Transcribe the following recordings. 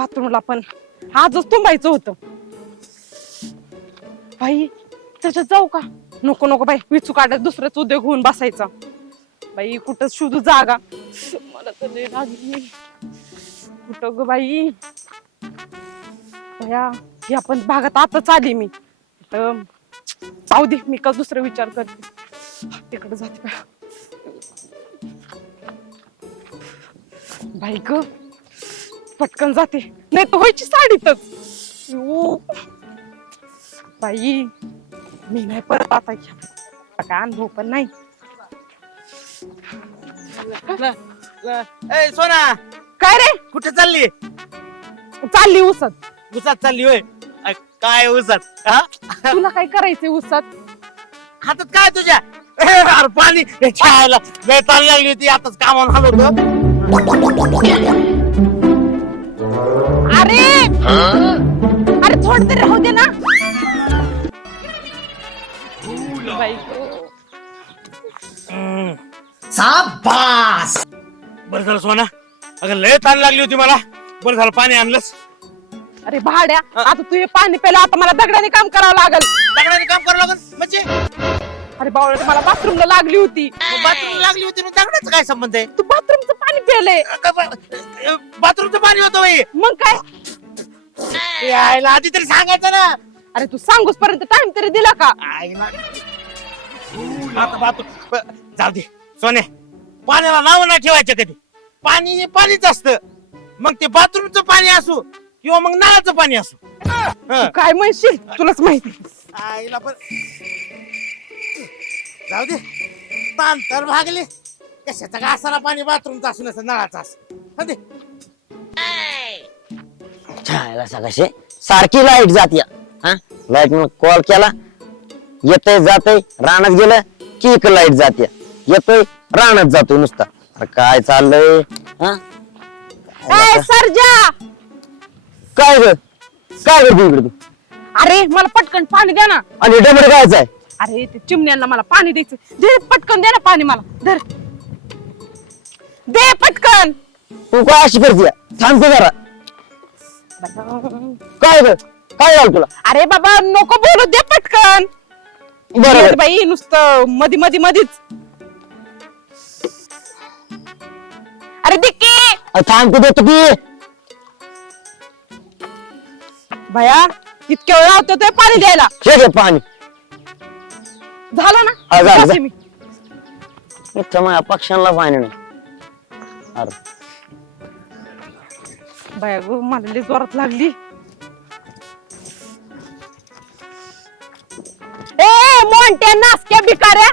बाथरूमला पण. आजच तुंबायचं होतं. बाई त्याच्यात जाऊ का? नको नको बाई विचू काढत दुसराच उद्योग होऊन बसायचा. बाई कुठं शोधू जागा? मला तर लय लागली कुठं ग बाई? भया या पण भागात आताच आली मी. तर जाऊ दे मी का दुसरा विचार करते. तिकडे जाते बाई ग पटकन जाते. नाही तर व्हायची साडीतच. बाई मी नाही परत आता घ्या. अनुभव पण नाही. ए सोना. काय रे? कुठे चालली? चालली उसत उसात चालली होय. अ, काय उसात हा? तुला काय करायचंय उसत हातात काय तुझ्या? ए, अरे पाणी. ए, छायला. लय ताण लागली होती. आताच कामावर आलो होतो. अरे अरे थोड तरी राहू दे ना. शाबास! बरं झालं सोना. अगं लय ताण लागली होती मला. बरं झालं पाणी आणलंस. अरे भाड्या आता तू हे पाणी प्यायला आता मला दगडाने काम करावं लागल. दगडाने काम करावं लागल? म्हणजे? अरे बावळा मला बाथरूमला लागली होती. बाथरूम लागली होती मग दगडाचा काय संबंध आहे? तू बाथरूमचं पाणी प्यायलंय. बाथरूमचं पाणी होतं बाई. मग काय? यायला आधी तरी सांगायचं ना. अरे तू सांगूस पर्यंत टाइम तरी दिला का? आईला. आता बाथरूम ब- जाऊ दे. सोने पाण्याला नाव नाही ठेवायचं कधी. पाणी हे पाणीच असतं. मग ते बाथरूमचं पाणी असो किंवा मग नळाचं पाणी असो. हं. काय म्हणशील? तुलाच माहिती. आईला पण जाऊ दे. ताण तर भागले. कशाचा घासाला पाणी बाथरूमचं असू नसतं नळाचं असं. हं दे. छायला सकाशे सारखी लाइट जाते हा? लाइट मग कॉल केला. येतय जातय रानात गेलं की एक लाइट जाते येतोय रानात जातोय नुसता. अरे काय चाललंय? हा? ए सरजा? काय ग? काय करतो इकडे? तू अरे मला पटकन पाणी द्या ना. आणि डबल कायच आहे अरे ते चिमण्यांना मला पाणी द्यायचं. दे पटकन दे ना पाणी मला. धर. दे पटकन. तू काय अशी करते थांबते जरा. काय ग? काय झालं तुला? अरे बाबा नको बोलू दे पटकन. बरोबर येत बाई नुसतं मधी मधी मधीच. अरे दिक्की! थांबते देतो की. भया इतक्या वेळ लावतो ते पाणी द्यायला. हे घे पाणी. झालं हा, ना झालं. मी. माझ्या पक्ष्यांना पाणी नाही. अरे. बाया गो मला लई जोरात लागली. ए मोंट्या नासक्या भिकाऱ्या.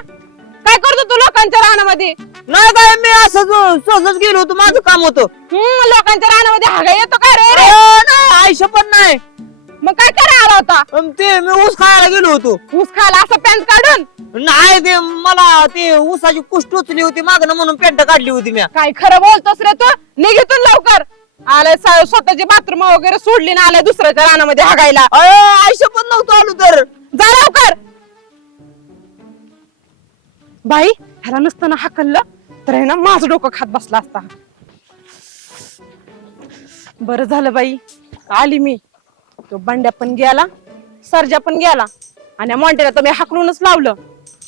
काय करतो तू लोकांच्या रानामध्ये? नाही काय मी असं सहजच गेलो होतो माझं काम होतं. हम्म लोकांच्या रानामध्ये हागा येतो काय रे? रे नाही आयुष्य पण नाही. मग काय करायला आला होता? ते मी ऊस खायला गेलो होतो. ऊस खायला असं पॅन्ट काढून? नाही ते मला ते ऊसाची कुष्ट उचली होती मागणं म्हणून पेंट काढली होती मी. काय खरं बोलतोस रे तू? निघितून लवकर. आलाय स- स्वतःची बाथरूम वगैरे सोडली ना आलाय दुसऱ्याच्या रानामध्ये हागायला. आयुष्य पण नव्हतं आलो तर. जा लवकर. बाई ह्याला नसताना हाकललं तर आहे ना माझं डोकं खात बसला असता. बरं झालं बाई आली मी. तो बंड्या पण गेला सरजा पण गेला. आणि मॉन्टेला तर मी हाकलूनच लावलं.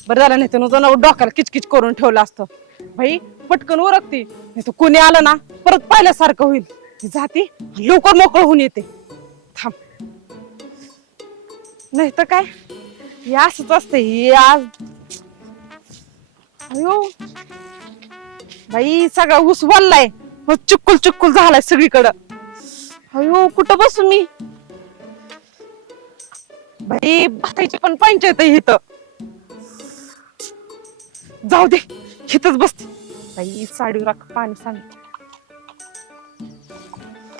बरं झालं नाही तर नुसतं डोक्याला किचकिच करून ठेवलं असतं. बाई पटकन ओरखते. नाही तर कोणी आलं ना परत पाहिल्यासारखं होईल. ती जाते लवकर मोकळ होऊन येते. थांब. नाही तर काय? हे असंच असते हे आज अयो. बाई सगळा ऊस वल्लाय. हो चिक्कुल चिक्कुल झालाय सगळीकडं. अयो कुठं बसू मी? बाई बसायची पण पंचायत आहे इथं. जाऊ दे इथंच बसते. बाई साडीवर अख्खं पाणी सांगते